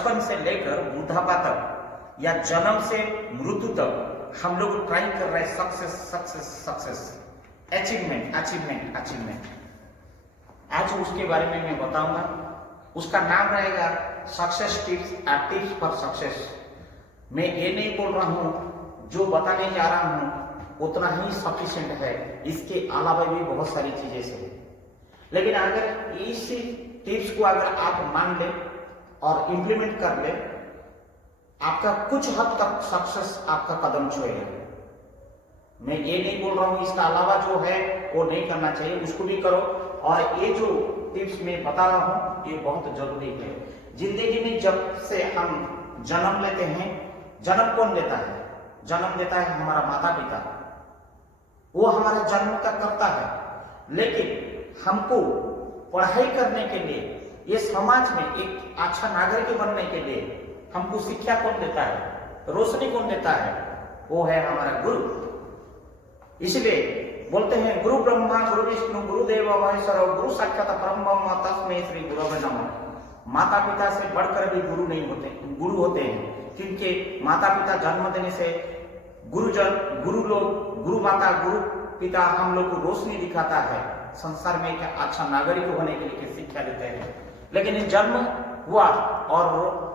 बचपन से लेकर बुढ़ापा तक या जन्म से मृत्यु तक हम लोग ट्राई कर रहे हैं success success success, achievement achievement achievement. आज उसके बारे में मैं बताऊंगा। उसका नाम रहेगा success tips, tips for success. मैं ये नहीं बोल रहा हूं जो बताने जा रहा हूं उतना ही सफिशिएंट है, इसके अलावा भी बहुत सारी चीजें से। लेकिन अगर इस टिप्स को अगर आप मान ले और इंप्लीमेंट कर ले, आपका कुछ हद तक सक्सेस आपका कदम छुएगा। मैं ये नहीं बोल रहा हूं इसका अलावा जो है वो नहीं करना चाहिए, उसको भी करो। और ये जो टिप्स मैं बता रहा हूं ये बहुत जरूरी है। जिंदगी में जब से हम जन्म लेते हैं, जन्म कौन देता है? जन्म देता है हमारा माता पिता, वो हमारा जन्म का करता है। लेकिन हमको पढ़ाई करने के लिए, ये समाज में एक अच्छा नागरिक बनने के लिए हमको शिक्षा कौन देता है, रोशनी कौन देता है? वो है हमारा गुरु। इसलिए बोलते हैं गुरु ब्रह्मा गुरु विष्णु गुरुदेव महेश्वर गुरु साक्षात परम ब्रह्म तस्मै श्री गुरवे नमः। माता पिता से बढ़कर भी गुरु नहीं होते, गुरु होते हैं। क्योंकि माता पिता जन्म देने से गुरुजन, गुरु लोग, गुरु माता गुरु पिता हम लोग को रोशनी दिखाता है, संसार में एक अच्छा नागरिक होने के लिए शिक्षा देते हैं। लेकिन जन्म हुआ और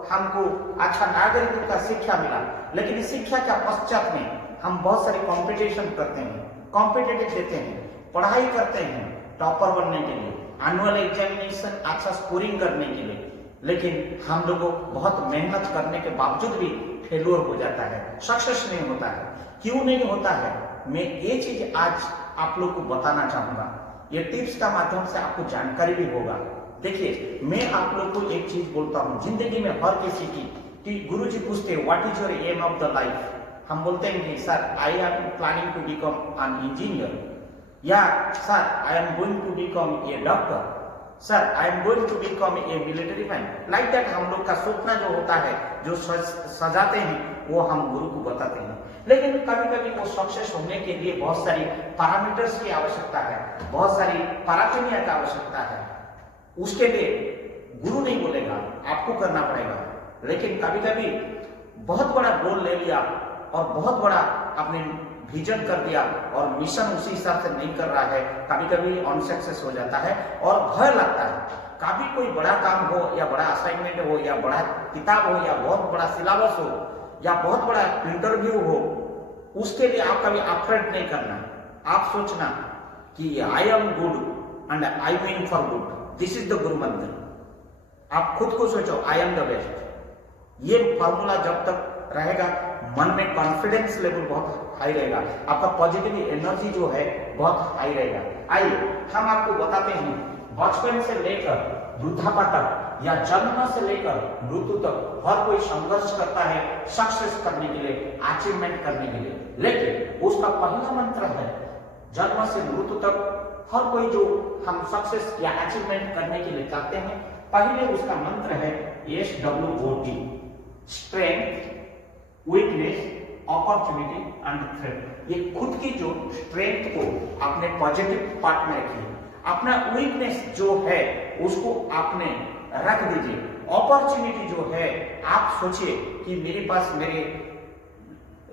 हमको अच्छा नागरिक का शिक्षा मिला, लेकिन शिक्षा के पश्चात में हम बहुत सारे कंपटीशन करते हैं, कॉम्पिटिटिव देते हैं, पढ़ाई करते हैं टॉपर बनने के लिए, एनुअल एग्जामिनेशन अच्छा स्कोरिंग करने के लिए। लेकिन हम लोगों को बहुत मेहनत करने के बावजूद भी फेल्योर हो जाता है, सक्सेस नहीं होता है। क्यों नहीं होता है? मैं ये चीज आज आप लोग को बताना चाहूंगा। ये टिप्स का माध्यम से आपको जानकारी भी होगा। देखिए, मैं आप लोग को एक चीज बोलता हूँ, जिंदगी में हर किसी की कि गुरु जी पूछते what is your aim of the life. हम बोलते हैं कि sir I am planning to become an engineer, या sir I am going to become a doctor, sir I am going to become a military man. Like that हम लोग का सपना जो होता है, जो सजाते हैं, वो हम गुरु को बताते हैं। लेकिन कभी कभी वो सक्सेस होने के लिए बहुत सारी पैरामीटर्स की आवश्यकता है, बहुत सारी पैरामीटर की आवश्यकता है। उसके लिए गुरु नहीं बोलेगा, आपको करना पड़ेगा। लेकिन कभी कभी बहुत बड़ा गोल ले लिया और बहुत बड़ा आपने विजन कर दिया और मिशन उसी हिसाब से नहीं कर रहा है, कभी कभी अनसक्सेस हो जाता है और भय लगता है। कभी कोई बड़ा काम हो या बड़ा असाइनमेंट हो या बड़ा किताब हो या बहुत बड़ा सिलेबस हो या बहुत बड़ा इंटरव्यू हो, उसके लिए आप कभी अफ्रेड नहीं करना। आप सोचना कि I am good and I mean for good, this is the गुरु मंत्र। आप खुद को सोचो आई एम द बेस्ट। ये फॉर्मूला जब तक रहेगा, मन में कॉन्फिडेंस लेवल बहुत हाई रहेगा, आपका पॉजिटिव एनर्जी जो है बहुत हाई रहेगा। आइए हम आपको बताते हैं, बचपन से लेकर वृद्धापा तक या जन्म से लेकर मृत्यु तक हर कोई संघर्ष करता है सक्सेस करने के लिए, अचीवमेंट करने के लिए। लेकिन उसका पहला मंत्र है, जन्म से मृत्यु तक हर कोई जो हम सक्सेस या अचीवमेंट करने के लिए चाहते हैं, पहले उसका मंत्र है SWOT, strength, weakness, opportunity and threat. ये खुद की जो स्ट्रेंथ को आपने पॉजिटिव पार्ट में रखिए, अपना वीकनेस जो है उसको आपने रख दीजिए। अपॉर्चुनिटी जो है आप सोचिए कि मेरे पास मेरे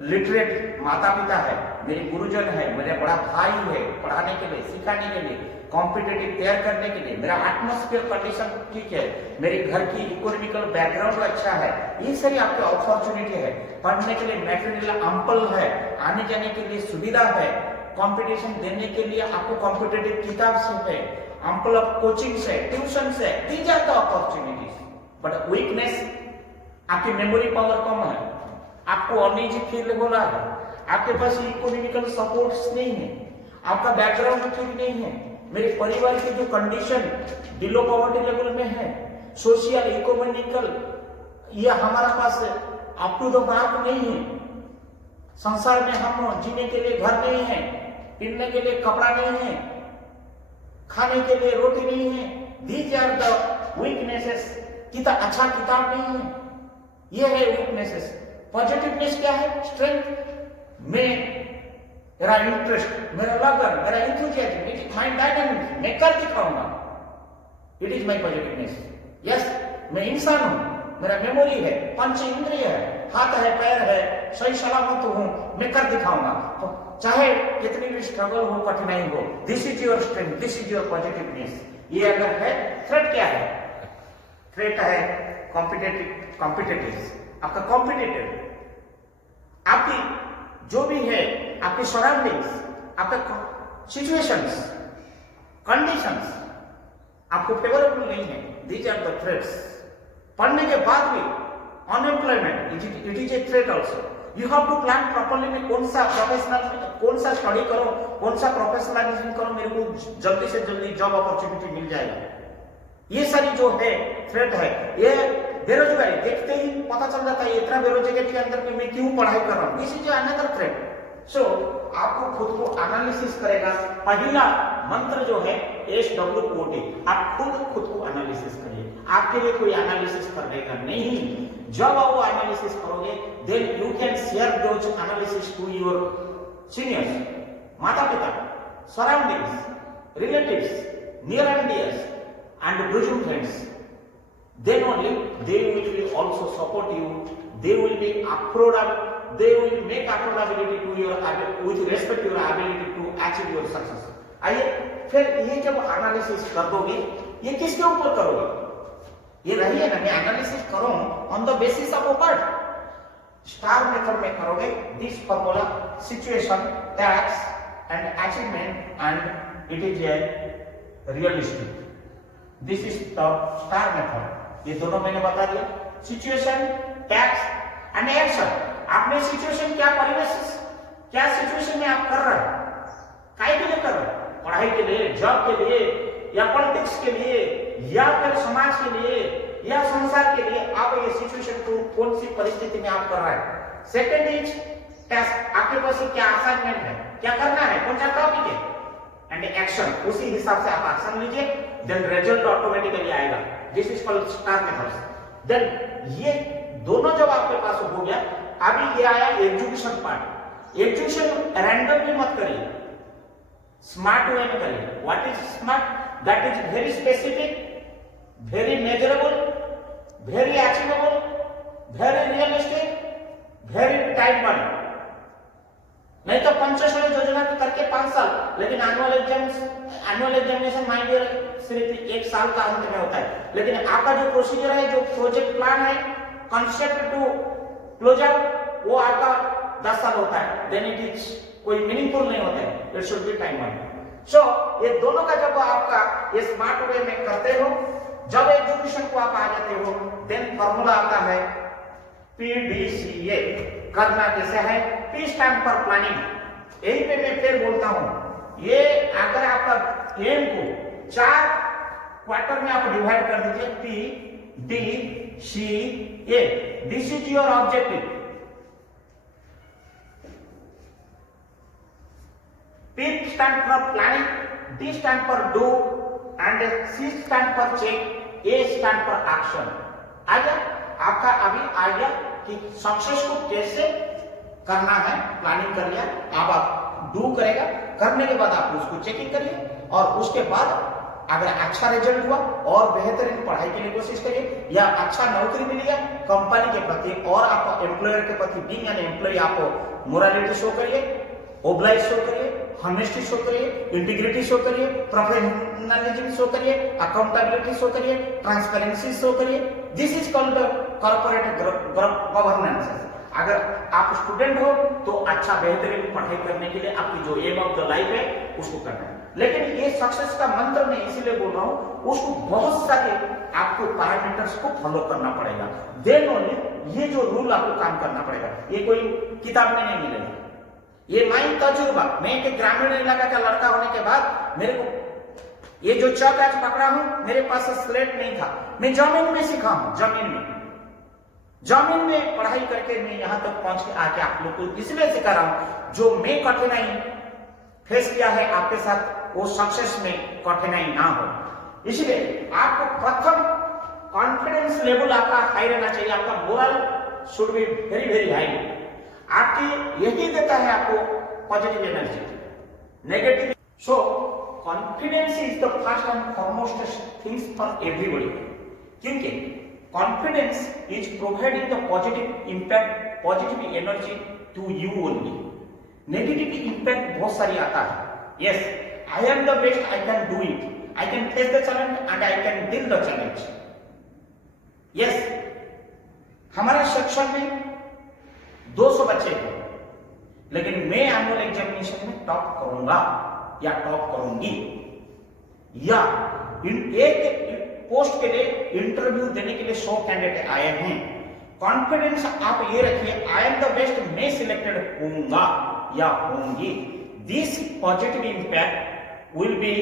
लिटरेट माता पिता है, मेरे गुरुजन है, मेरा बड़ा भाई है पढ़ाने के लिए, सिखाने के लिए, कॉम्पिटिटिव तैयार करने के लिए, मेरा एटमॉस्फेयर कंडीशन ठीक है, मेरे घर की इकोनॉमिकल बैकग्राउंड अच्छा है। ये सारी आपके अपॉर्चुनिटी है। पढ़ने के लिए मटेरियल अम्पल है, आने जाने के लिए सुविधा है, कंपटीशन देने के लिए आपको कॉम्पिटिटिव किताब से है, अम्पल ऑफ कोचिंग से, ट्यूशन से, these are the opportunities. But weakness, आपकी मेमोरी पावर कम है, आपको अनइजी फील हो रहा है, आपके पास इकोनॉमिकल सपोर्ट्स नहीं है, आपका बैकग्राउंड ठीक नहीं है, मेरे परिवार की जो कंडीशन बिलो पॉवर्टी लेवल में है, सोशल इकोनॉमिकल ये हमारा पास अप टू द मार्क नहीं है, संसार में हम जीने के लिए घर नहीं है, पहनने के लिए कपड़ा नहीं है, खाने के लिए रोटी नहीं है। These are the weaknesses. कितना अच्छा किताब नहीं है, ये है वीकनेसेस। पॉजिटिवनेस क्या है? स्ट्रेंथ। मेरा इंटरेस्ट, मेरा लगन, मेरा enthusiasm, it is my dynamics, मैं कर दिखाऊंगा, it is my positiveness. Yes, मैं इंसान हूं, मेरा मेमोरी है, पंच इंद्रिय है, हाथ है, पैर है, सही सलामत हूं, मैं कर दिखाऊंगा। तो चाहे कितनी भी स्ट्रगल हो, कठिनाई हो, this is your strength, this is your positiveness. ये अगर है, थ्रेट क्या है? थ्रेट है कॉम्पिटेटिव, आपका कॉम्पिटेटिव, आपकी जो भी है, आपकी सराउंडिंग्स, आपका सिचुएशंस, कंडीशंस आपको फेवरेबल नहीं है। These are the threats. पढ़ने के बाद भी unemployment it is a threat also. You have to plan properly में कौन सा प्रोफेशनल, कौन सा स्टडी करो, कौन सा प्रोफेशनलाइजेशन करो, मेरे को जल्दी से जल्दी जॉब अपॉर्चुनिटी मिल जाएगी। ये सारी जो है थ्रेट है। ये बेरोजगारी देखते ही पता चल जाता है इतना बेरोजगारी के अंदर में मैं क्यों पढ़ाई कर रहा हूँ। This is another threat. So आपको खुद को एनालिसिस करेगा। पहला मंत्र जो है SWOT, आप खुद को एनालिसिस करिए। आपके लिए कोई एनालिसिस करने का नहीं। जब आप वो एनालिसिस करोगे, then you can share those analysis to your seniors, माता पिता, surroundings, relatives, near and dears and bosom friends. Then only they will also support you. They will be they will make affordability to your with respect to your ability to achieve your success. आइए फिर ये जब analysis कर दोगे, ये किसके ऊपर करोगे? ये रही है ना, मैं एनालिसिस करूं on the basis of what? Star method में करोगे। This formula, situation, tax and achievement, and it is A realistic. This is the star method. ये दोनों मैंने बता दिया, सिचुएशन, टैक्स एंड एक्शन। आपने सिचुएशन क्या, परिवेश क्या सिचुएशन में आप कर रहे हैं, काय के लिए कर रहे हैं? पढ़ाई के लिए, जॉब के लिए, या पॉलिटिक्स के लिए, या फिर समाज के लिए, या संसार के लिए। आप ये सिचुएशन को कौन सी परिस्थिति में आप कर रहे हैं। सेकंड इज टैस्क, आपके पास क्या असाइनमेंट है, क्या करना है, कौन सा टॉपिक है, एंड एक्शन। उसी हिसाब से आप एक्शन लीजिए, देन रिजल्ट ऑटोमेटिकली आएगा। This is called star method. Then ये दोनों जब आपके पास हो गया, अभी ये आया एजुकेशन पार्ट। एजुकेशन रैंडमली मत करिए, स्मार्ट वे में करिए। What is smart? That is very specific, very measurable, very achievable, very realistic, very time bound. नहीं तो पंचशल योजना करके 5 साल, लेकिन एनुअल एग्जामिनेशन माइंड सिर्फ 1 साल का अंत में होता है। लेकिन आपका जो प्रोसीजर है, जो प्रोजेक्ट प्लान है, कंसेप्ट टू क्लोज आउट, वो आपका 10 साल होता है। देन इट इज कोई मीनिंगफुल नहीं होता है। It should be time bound. So ये दोनों का जब आपका ये स्मार्ट वे में करते हो, जब एजुकेशन को आप आ जाते हो, देन फॉर्मूला आता है PDCA। करना कैसे है? P stand for planning. यही पे मैं फिर बोलता हूं, ये अगर आपका एम को 4 क्वार्टर में आप डिवाइड कर दीजिए, PDCA, this is your objective. P stand for planning, D stand for do, and C stand for check, A stand for action। आ गया आपका, अभी आ गया कि सक्सेस को कैसे करना है। प्लानिंग कर लिया, अब आप डू करेगा, करने के बाद आप उसको चेकिंग करिए, और उसके बाद अगर अच्छा रिजल्ट हुआ और बेहतरीन पढ़ाई के लिए कोशिश करिए, या अच्छा नौकरी मिल गया कंपनी के प्रति, और आप एम्प्लॉयर के प्रति बीइंग एन एम्प्लॉय आप मोरालिटी शो करिए, ओब्लाइज शो करिए, हॉनेस्टी शो करिए, इंटीग्रिटी शो करिए, प्रोफेशनलिज्म शो करिए, अकाउंटेबिलिटी शो करिए, ट्रांसपेरेंसी शो करिए। This is called corporate governance. अगर आप स्टूडेंट हो तो अच्छा बेहतरीन पढ़ाई करने के लिए आपकी जो एम ऑफ द लाइफ है उसको करना है। लेकिन ये सक्सेस का मंत्र मैं इसीलिए बोल रहा हूं, उसको बहुत सारे आपको पैरामीटर्स को फॉलो करना पड़ेगा। देन ओनली ये जो रूल आपको काम करना पड़ेगा। ये कोई किताब में नहीं मिलेगा, ये माई तजुर्बा। मैं एक ग्रामीण इलाका का लड़का होने के बाद मेरे को ये जो चौक आज पकड़ा हूं, मेरे पास स्लेट नहीं था, मैं जमीन में सीखा हूं। जमीन में पढ़ाई करके मैं यहां तक पहुंच के आके आप लोग को इसलिए सिखा रहा हूं, जो मैं कठिनाई फेस किया है आपके साथ, वो सक्सेस में कठिनाई ना हो। इसलिए आपको प्रथम कॉन्फिडेंस लेवल आपका हाई रहना चाहिए। आपका moral should be very very high. आपकी यही देता है आपको positive energy, negative. So confidence is the first and foremost things for everybody. क्योंकि confidence is providing the positive impact, positive energy to you only. Negative impact बहुत सारी आता है. Yes, I am the best, I can do it, I can face the challenge and I can deal the challenge. Yes, हमारे section में 200 बच्चे हैं, लेकिन मैं एनुअल एग्जामिनेशन में टॉप करूंगा या टॉप करूंगी, या एक पोस्ट के लिए इंटरव्यू देने के लिए 100 कैंडिडेट आए हैं. कॉन्फिडेंस आप ये रखिए, आई एम द बेस्ट, मैं सिलेक्टेड होऊंगा या होंगी. This positive impact will be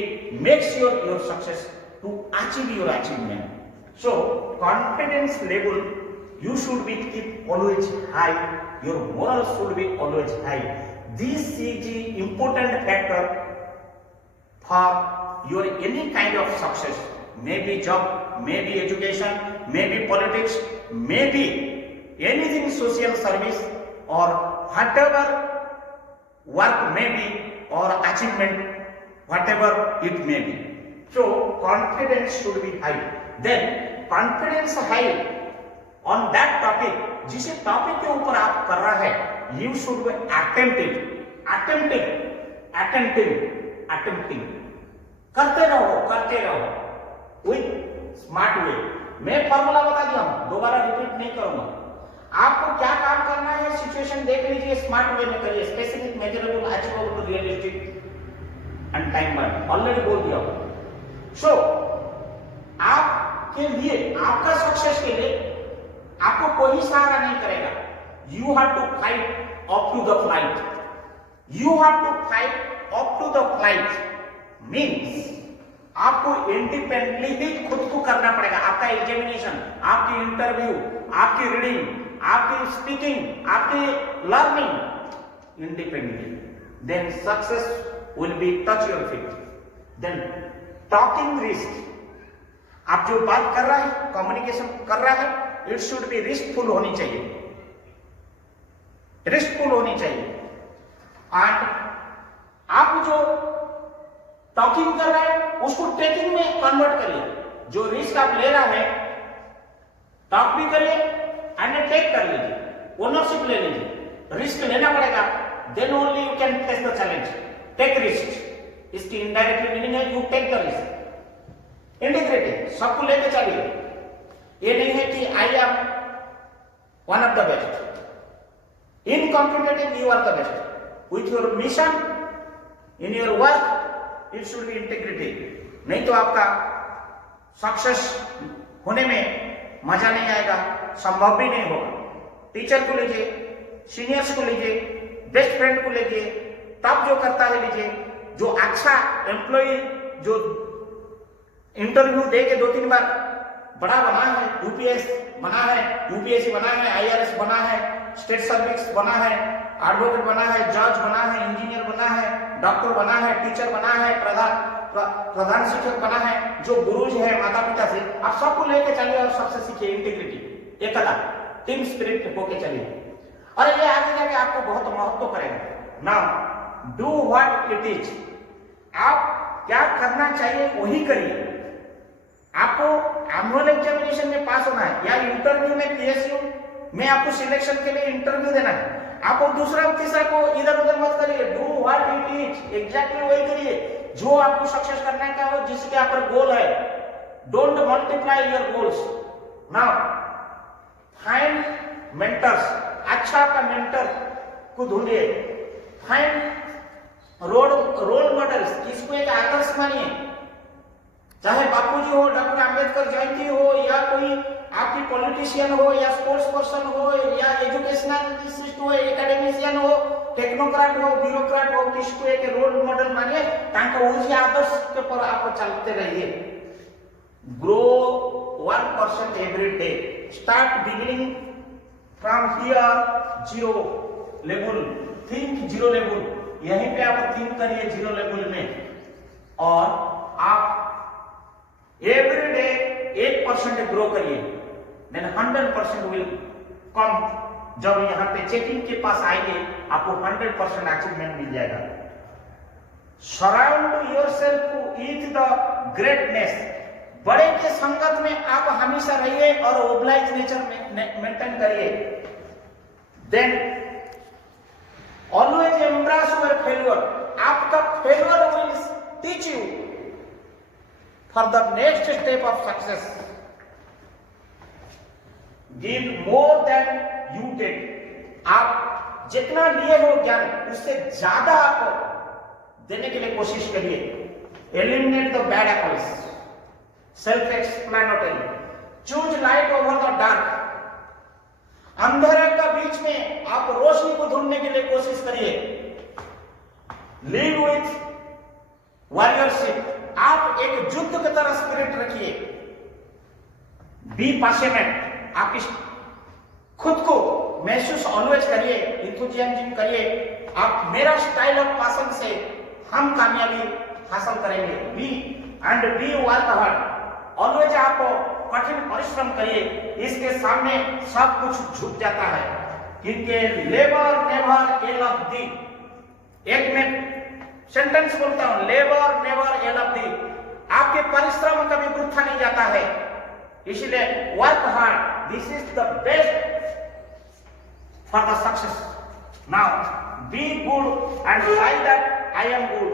makes your success to achieve your achievement. So confidence level you should be keep always high, your moral should be always high. This is the important factor for your any kind of success, maybe job, maybe education, maybe politics, maybe anything social service, or whatever work may be, or achievement, whatever it may be. So confidence should be high. Then confidence high on that topic, जिस topic के ऊपर आप कर रहा है, you should be attentive, करते रहो with smart way. मैं फॉर्मूला बता दिया हूं, दोबारा रिपीट नहीं करूंगा. आपको क्या काम करना है, सिचुएशन देख लीजिए, स्मार्ट वे में करिए. Specific, measurable, achievable, realistic and time bound, already बोल दिया. सो आपके लिए, आपका सक्सेस के लिए आपको कोई सहारा नहीं करेगा. You have to fight up to the flight. You have to fight up to the flight means आपको इंडिपेंडेंटली ही खुद को करना पड़ेगा. आपका एग्जामिनेशन, आपकी इंटरव्यू, आपकी रीडिंग, आपकी स्पीकिंग, आपकी learning independently. Then success will be touch your feet. Then talking risk, आप जो बात कर रहा है, कम्युनिकेशन कर रहा है, इट शुड बी रिस्कफुल होनी चाहिए, रिस्कफुल होनी चाहिए. एंड आप जो टॉकिंग कर रहे हैं उसको टेकिंग में कन्वर्ट करिए. जो रिस्क आप ले रहा है, टॉक भी करिए एंड टेक कर लीजिए, ओनरशिप ले लीजिए. रिस्क लेना पड़ेगा, then only you can face the challenge. Take risk, इसकी इनडायरेक्टली मीनिंग है you take the risk. Integrated, सबको लेके चलिए. ये नहीं है कि I am one of the best. In competitive you are the best. With your mission, in your work, it should be integrity. नहीं तो आपका सक्सेस होने में मजा नहीं आएगा, संभव भी नहीं होगा. टीचर को लीजिए, सीनियर्स को लीजिए, बेस्ट फ्रेंड को लीजिए, टॉप जो करता है लीजिए, जो अच्छा एम्प्लॉय, जो इंटरव्यू दे के 2-3 बार बड़ा बना है, यूपीएस बना है, यूपीएससी बना है, आईआरएस बना है, स्टेट सर्विस बना है, एडवोकेट बना है, जज बना है, इंजीनियर बना है, डॉक्टर बना है, टीचर बना है, प्रधान शिक्षक बना है, जो गुरुज है माता पिता से, आप सबको लेके चलिए और सबसे सीखिए इंटीग्रिटी, एकता, टीम स्पिरिट होके चलिए. और ये आगे जाके आपको बहुत महत्व करेगा. Now do what it is. आप क्या करना चाहिए वही करिए. आपको एनुअल एग्जामिनेशन में पास होना है या इंटरव्यू में, पीएसयू में आपको सिलेक्शन के लिए इंटरव्यू देना है. आपको दूसरा तीसरा को इधर उधर मत करिए. Do what it is, exactly वही करिए जो आपको सक्सेस करने का हो, जिसके आप पर गोल है. Don't multiply your goals. Now find mentors, अच्छा आपका मेंटर को ढूंढिए. फाइंड रोल मॉडल्स, किसको एक आदर्श मानिए. चाहे बापूजी हो, डॉक्टर अंबेडकर जयंती हो, या कोई आपकी पॉलिटिशियन हो, या स्पोर्ट्स पर्सन हो, या एजुकेशनलिस्ट हो, एकेडमिशियन हो, टेक्नोक्रेट हो, ब्यूरोक्रेट हो, किसको एक रोल मॉडल मानिए. ताकि उसी आदर्श के पर आप चलते रहिए. Grow 1% every day. Start beginning from here, zero level. Think zero level, यहीं पे आप थिंक करिए जीरो लेवल में, और आप एवरी डे 1% ग्रो करिए. Then 100% will come. जब यहाँ पे चेकिंग के पास आएंगे आपको 100% अचीवमेंट मिल जाएगा. Surround yourself with the greatness. बड़े के संगत में आप हमेशा हमेशा रहिए और ओब्लाइज नेचर मेंटेन करिए। Then always embrace your failure. आपका failure will teach you for the next step of success. Give more than you take. आप जितना लिए हो ज्ञान उससे ज्यादा आप देने के लिए कोशिश करिए। Eliminate the bad apples. Self explanatory. Choose light over the dark. अंधेरे का बीच में आप रोशनी को ढूंढने के लिए कोशिश करिए। Live with warriorship. आप एक युद्ध की तरह स्पिरिट रखिए। Be passionate. आप खुद को महसूस ऑलवेज करिए, इंथुजियाज्म करिए। आप मेरा स्टाइल ऑफ पैशन से हम कामयाबी हासिल करेंगे। B work hard. ऑलवेज आप कठिन परिश्रम करिए। इसके सामने सब कुछ झुक जाता है, क्योंकि labour never L of the. एक में सेंटेंस बोलता हूं, labour never L of the. आपके परिश्रम कभी वृथा नहीं जाता है, इसलिए work hard. This is the best for the success. Now be good and file that I am good.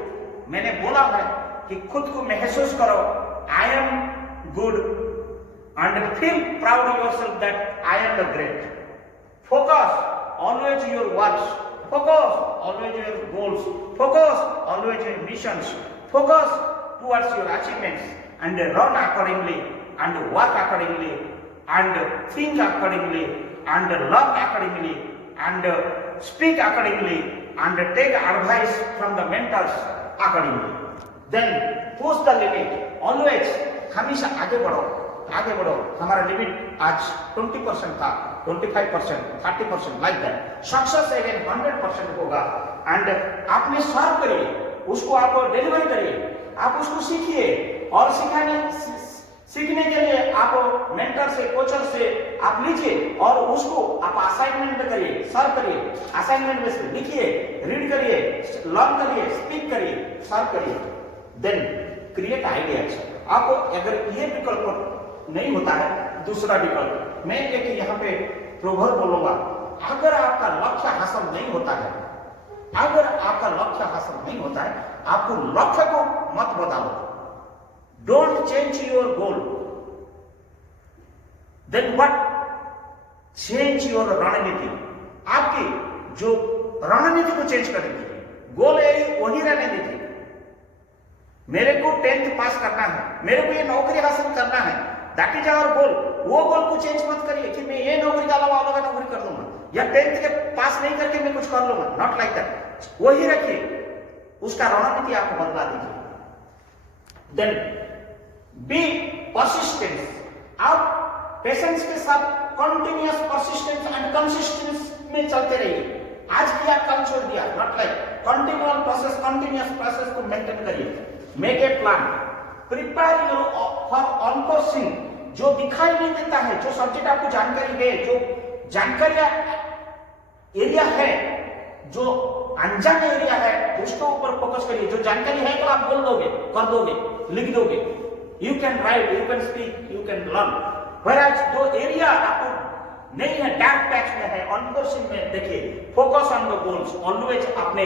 मैंने बोला है कि खुद को महसूस करो, I am good, and feel proud of yourself that I am the great. Focus always your works. Focus always your goals. Focus always your missions. Focus towards your achievements and run accordingly and work accordingly and think accordingly and learn accordingly and speak accordingly and take advice from the mentors accordingly. Then push the limit. Always हमेशा आगे बढ़ो, आगे बढ़ो। हमारा limit आज 20% था, 25%, 30%, like that. Success again 100% होगा। And आपने सर्व करिए, उसको आप डिलीवर करिए, आप उसको सीखिए। और सीखने के लिए आप मेंटर से, कोचर से आप लीजिए और उसको आप असाइनमेंट में करिए, सर्व करिए। असाइनमेंट में से लिखिए, रीड करिए, लर्न करिए, स्पीक करिए, सर्व करिए। Then create ideas. आपको अगर ये विकल्प नहीं होता है, दूसरा विकल्प मैं एक यहाँ पे प्रोवर्ब बोलूंगा। अगर आपका लक्ष्य हासिल नहीं होता है, अगर आपका लक्ष्य हासिल नहीं होता है, आपको लक्ष्य को मत बदलो। Don't change your goal. Then what? Change your रणनीति। आपकी जो रणनीति को चेंज करने की गोल है वही रहने दीजिए। मेरे को 10th पास करना है, मेरे को ये नौकरी हासिल करना है, दैट इज आवर गोल। वो गोल को चेंज मत करिए कि मैं ये नौकरी के अलावा अलग नौकरी कर लूंगा या 10th के पास नहीं करके मैं कुछ कर लूंगा। Not like that. वही रखिए, उसका रणनीति आपको बदला दीजिए। Then be persistence. आप पेशेंस के साथ कंटिन्यूअस परसिस्टेंस एंड कंसिस्टेंस में चलते रहिए। आज किया कल छोड़ दिया, नॉट लाइक। कंटिन्यूअस प्रोसेस को मेंटेन करिए। Make a plan. Prepare for enforcing. जो दिखाई नहीं देता है, जो सब्जेक्ट आपको जानकारी है, जो जानकारी एरिया है, जो अनजान एरिया है, उसके ऊपर फोकस करिए। जो जानकारी है तो आप बोल दोगे, कर दोगे, लिख दोगे। You can write, you can speak, you can learn. Whereas जो एरिया आपको नहीं है, डार्क पैच में है, अनफोर्सिंग में, देखिए focus on the goals. Always अपने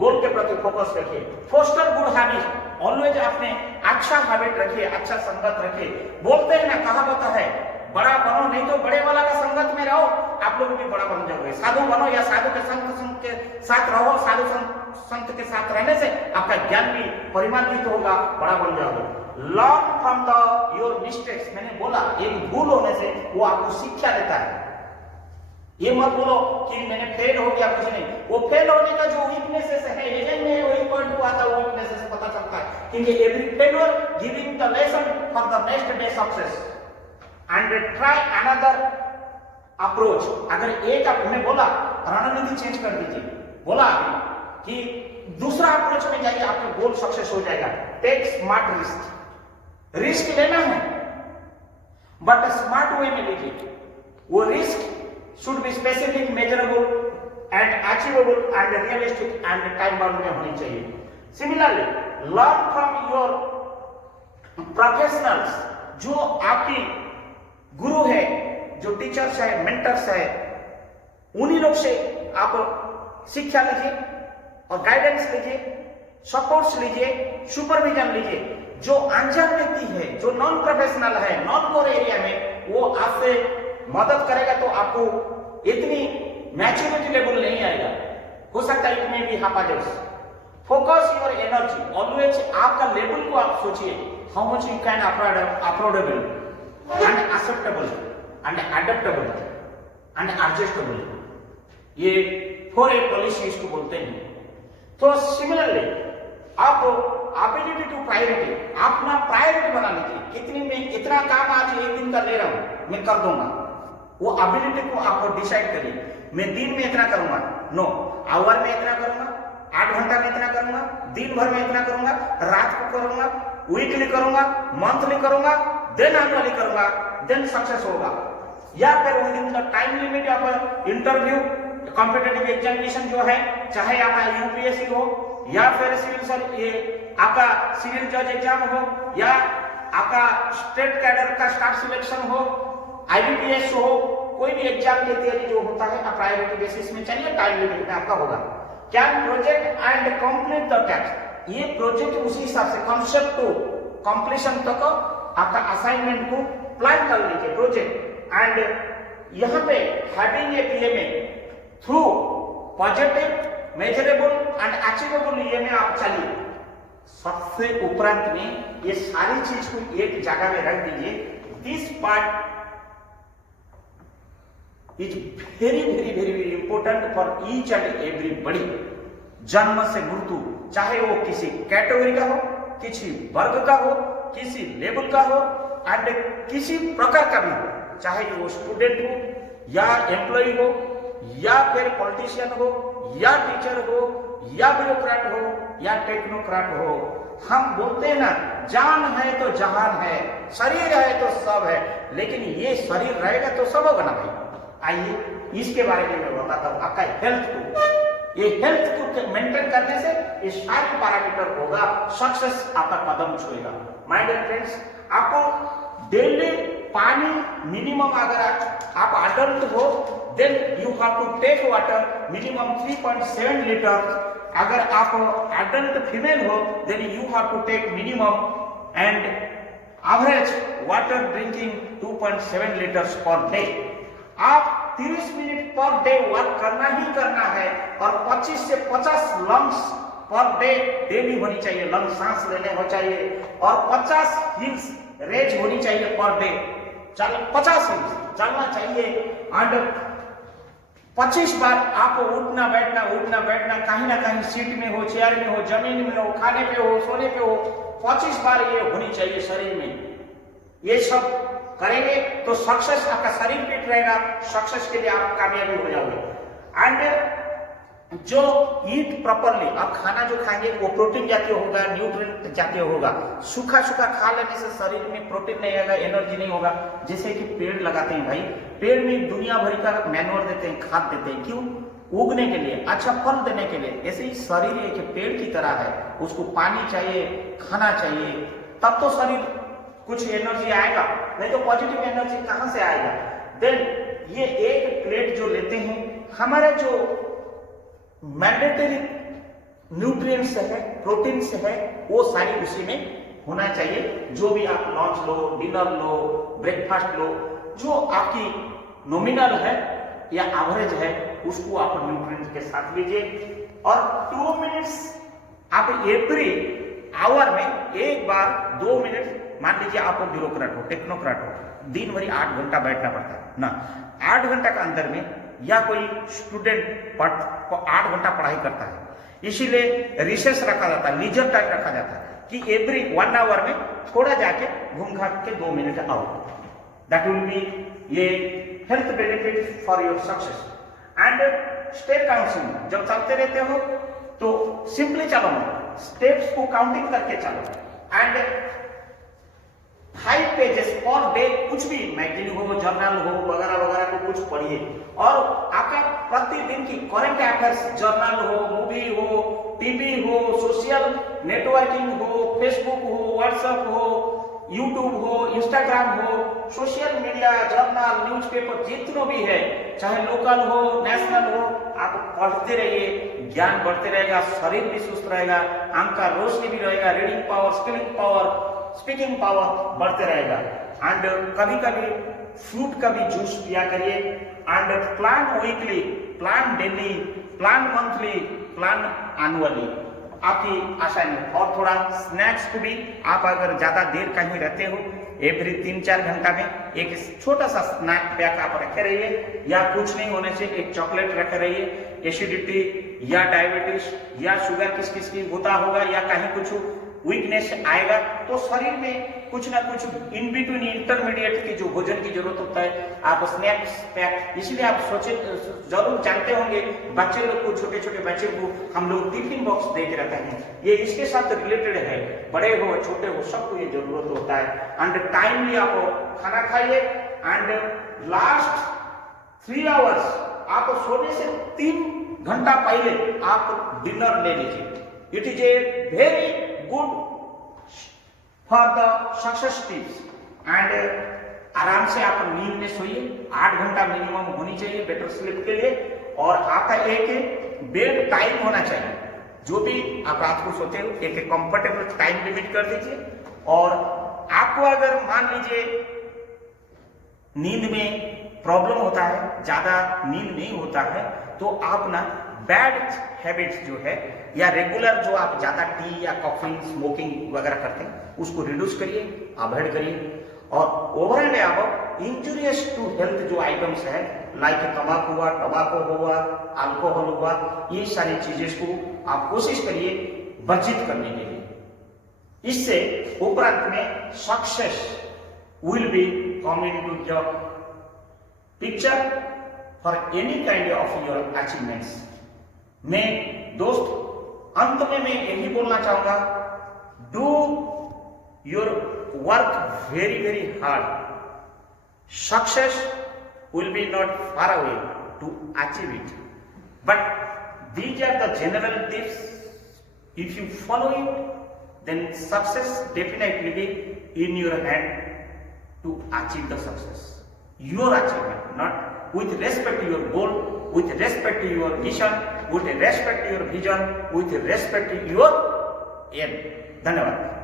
गोल के प्रति फोकस रखिए। Poster good habit. ऑलवेज अपने अच्छा हैबिट रखिए, अच्छा संगत रखिए। बोलते हैं ना, कहावत है, बड़ा बनो नहीं तो बड़े वाला का संगत में रहो, आप लोग भी बड़ा बन जाओगे। साधु बनो या साधु के संत के साथ रहो। साधु संत के साथ रहने से आपका ज्ञान भी परिमार्जित होगा, बड़ा बन जाओगे। Learn from the your mistakes. मैंने बोला एक भूल होने से वो आपको शिक्षा देता है। ये मत बोलो कि मैंने फेल हो गया, कुछ नहीं। वो फेल होने का जो वीकनेसेस है, एजेंट में वही पॉइंट हुआ था, वो वीकनेसेस पता चलता है। क्योंकि every failure giving the lesson for the next day success and try another approach. अगर एक आपने बोला रणनीति चेंज कर दीजिए, बोला अभी कि दूसरा अप्रोच में जाइए, आपका गोल सक्सेस हो जाएगा। Take smart risk. रिस्क लेना है बट स्मार्ट वे में लीजिए। वो risk should be specific, measurable and achievable and realistic and time bound में होनी चाहिए। Similarly, learn from your professionals। जो आपकी टीचर्स है, मेंटर्स है, उन्हीं लोग से आप शिक्षा लीजिए और गाइडेंस लीजिए, सपोर्ट्स लीजिए, सुपरविजन लीजिए। जो अनजान व्यक्ति है, जो नॉन प्रोफेशनल है, नॉन कोर एरिया में, वो आपसे मदद करेगा तो आपको इतनी मैच्योरिटी लेवल नहीं आएगा। हो सकता है इट में भी हापाजर्स। फोकस योर एनर्जी ऑलवेज, आपका लेवल को आप सोचिए, how much you can affordable and acceptable and adaptable and adjustable, ये 4A पॉलिसी इसको बोलते हैं। तो सिमिलरली आप एबिलिटी टू प्रायोरिटी, अपना प्रायोरिटी बना लीजिए, कितनी में इतना काम आज एक दिन का ले रहा हूं, मैं कर दूंगा। वो एबिलिटी को आप डिसाइड करिए, मैं दिन में इतना करूंगा, नो, आवर में इतना करूंगा, 8 घंटा में इतना करूंगा, दिन भर में इतना करूंगा, रात को करूंगा, वीकली करूंगा, मंथली करूंगा, देन एनुअली करूंगा, देन सक्सेस होगा। या फिर with in the time limit of interview, competitive examination जो है, चाहे आपका यूपीएससी हो या फिर ये आपका सिविल जज एग्जाम हो या आपका स्टेट कैडर का स्टाफ सिलेक्शन हो, आईबीपीएस हो, कोई भी एग्जाम की तैयारी जो होता है आप प्रायोरिटी बेसिस में चलिए, टाइम लिमिट में आपका होगा। Can project and complete the tax, ये प्रोजेक्ट उसी हिसाब से कॉन्सेप्ट टू कंप्लीशन तक आपका असाइनमेंट को प्लान कर लीजिए प्रोजेक्ट। एंड यहाँ पे having a PMA through positive, measurable and achievable, ये में आप चलिए। सबसे उपरांत में ये सारी चीज को एक जगह में रख दीजिए। This part is very very very very important for each and everybody. जन्म से मृत्यु, चाहे वो किसी कैटेगरी का हो, किसी वर्ग का हो, किसी लेवल का हो एंड किसी प्रकार का भी हो, चाहे वो स्टूडेंट हो या एम्प्लॉय हो या फिर पॉलिटिशियन हो या टीचर हो या ब्यूरोक्रेट हो या टेक्नोक्रेट हो। हम बोलते हैं ना, जान है तो जहान है, शरीर है तो सब है, लेकिन ये शरीर रहेगा तो सब होगा ना भाई। आइए इसके बारे में मैं बताता हूँ। आपका हेल्थ को, ये हेल्थ को मेंटेन करने से ये सारे पैरामीटर होगा, सक्सेस आपका कदम छुएगा। माय डियर फ्रेंड्स, आपको डेली पानी मिनिमम, अगर आप अडल्ट हो then you have to take water minimum 3.7 litre. अगर आप अडल्ट फीमेल हो then you have to take minimum and average water drinking 2.7 litres per day. आप 30 मिनट पर डे वर्क करना ही करना है और 25 से 50 लंग्स पर डे डेली होनी चाहिए, लंग सांस लेने हो चाहिए, और 50 हिल्स रेज होनी चाहिए पर डे। 50 हिल्स चलना चाहिए एंड 25 बार आपको उठना बैठना, कहीं ना कहीं सीट में हो, चेयर में हो, जमीन में हो, खाने पे हो, सोने पे हो, 25 बार ये होनी चाहिए शरीर में। ये सब करेंगे तो सक्सेस, आपका शरीर फिट रहेगा, सक्सेस के लिए आप कामयाबी हो जाओगे। एंड जो ईट प्रॉपरली, आप खाना जो खाएंगे वो प्रोटीन जातीय होगा, न्यूट्रिएंट जातीय होगा। सूखा खा लेने से शरीर में प्रोटीन नहीं आएगा, एनर्जी नहीं होगा। जैसे कि पेड़ लगाते हैं भाई, पेड़ में दुनिया भर का मैन्योर देते हैं, खाद देते हैं, क्यों? उगने के लिए, अच्छा फल देने के लिए। ऐसे ही शरीर एक पेड़ की तरह है, उसको पानी चाहिए, खाना चाहिए, तब तो शरीर कुछ एनर्जी आएगा, नहीं तो पॉजिटिव एनर्जी कहां से आएगा। देन ये एक प्लेट जो लेते हैं, हमारे जो मैंडेटरी न्यूट्रिएंट्स है, प्रोटीन्स है, वो सारी उसी में होना चाहिए। जो भी आप लंच लो, डिनर लो, ब्रेकफास्ट लो, जो आपकी नॉमिनल है या एवरेज है, उसको आप न्यूट्रिएंट्स के साथ लीजिए। और 2 मिनट्स आप एवरी आवर में एक बार 2 मिनट, मान लीजिए आप ब्यूरोक्रेट हो, टेक्नोक्रेट हो, दिन भर 8 घंटा बैठना पड़ता है ना, 8 घंटा के अंदर में, या कोई स्टूडेंट 8 घंटा पढ़ाई करता है, इसीलिए रिसेस रखा जाता है, लीजर टाइम रखा जाता है कि एवरी 1 आवर में थोड़ा जाके घूम घाम के 2 मिनट आओ। दैट विल बी ये health benefit for your success. And step counting जब चलते रहते हो तो सिंपली चलो, स्टेप्स को काउंटिंग करके चलो। एंड 5 पेजेस पर डे, कुछ भी मैगजीन हो, जर्नल हो, वगैरह वगैरह को कुछ पढ़िए। और आपका प्रतिदिन की करंट अफेयर्स, जर्नल हो, मूवी हो, टीवी हो, सोशल नेटवर्किंग हो, फेसबुक हो, व्हाट्सएप हो, यूट्यूब हो, इंस्टाग्राम हो, social media media, journal, newspaper जितना भी है, चाहे लोकल हो, नेशनल हो, आप पढ़ते रहिए, ज्ञान बढ़ते रहेगा, शरीर भी सुस्त रहेगा, आंख का रोशनी भी रहेगा, रीडिंग पावर, स्पीकिंग पावर बढ़ते रहेगा। एंड कभी कभी फ्रूट का भी जूस पिया करिए। And plan weekly, plan daily, plan monthly, plan annually, आपकी आसानी। और थोड़ा स्नैक्स को भी, आप अगर ज्यादा देर कहीं रहते हो, एवरी 3-4 घंटा में एक छोटा सा स्नैक पैक आप रखे रहिए, या कुछ नहीं होने से एक चॉकलेट रखे रहिए। एसिडिटी या डायबिटीज या शुगर किस किस की होता होगा, या कहीं कुछ वीकनेस आएगा, तो शरीर में कुछ ना कुछ इन बिटवीन इंटरमीडिएट की जो भोजन की जरूरत होता है, आप स्नैक्स पैक। इसलिए आप सोचे, जरूर जानते होंगे, बच्चे लोग को, छोटे छोटे बच्चे को हम लोग टिफिन बॉक्स दे के रहते हैं, ये इसके साथ रिलेटेड है। बड़े हो छोटे हो सबको ये जरूरत होता है। एंड टाइमली आप खाना खाइए। एंड लास्ट 3 आवर्स, आप सोने से 3 घंटा पहले आप डिनर ले लीजिए। It is a very good for the success tips. And आराम से आप नींद में सोइए, 8 घंटा मिनिमम होनी चाहिए बेटर स्लीप के लिए। और आपका एक बेड टाइम होना चाहिए, जो भी आप रात को सोते हो एक कंफर्टेबल टाइम लिमिट कर दीजिए। और आपको अगर मान लीजिए नींद में प्रॉब्लम होता है, ज्यादा नींद नहीं होता है, तो आप ना बैड हैबिट्स जो है, या रेगुलर जो आप ज्यादा टी या कॉफी, स्मोकिंग वगैरह करते हैं, उसको रिड्यूस करिए, अवॉइड करिए। और over and above injurious to health जो आइटम्स है, लाइक तंबाकू हुआ, टबाको हुआ, अल्कोहल हुआ, ये सारी चीजें को आप कोशिश करिए वर्जित करने के लिए। इससे उपरांत में success will be coming to your picture for any kind of your achievements. मैं दोस्त अंत में मैं यही बोलना चाहूंगा, do your work very very hard. Success will be not far away to achieve it, but these are the general tips. If you follow it, then success definitely be in your hand to achieve the success. Your achievement, not with respect to your goal, with respect to your mission, with respect to your vision, with respect to your aim. धन्यवाद।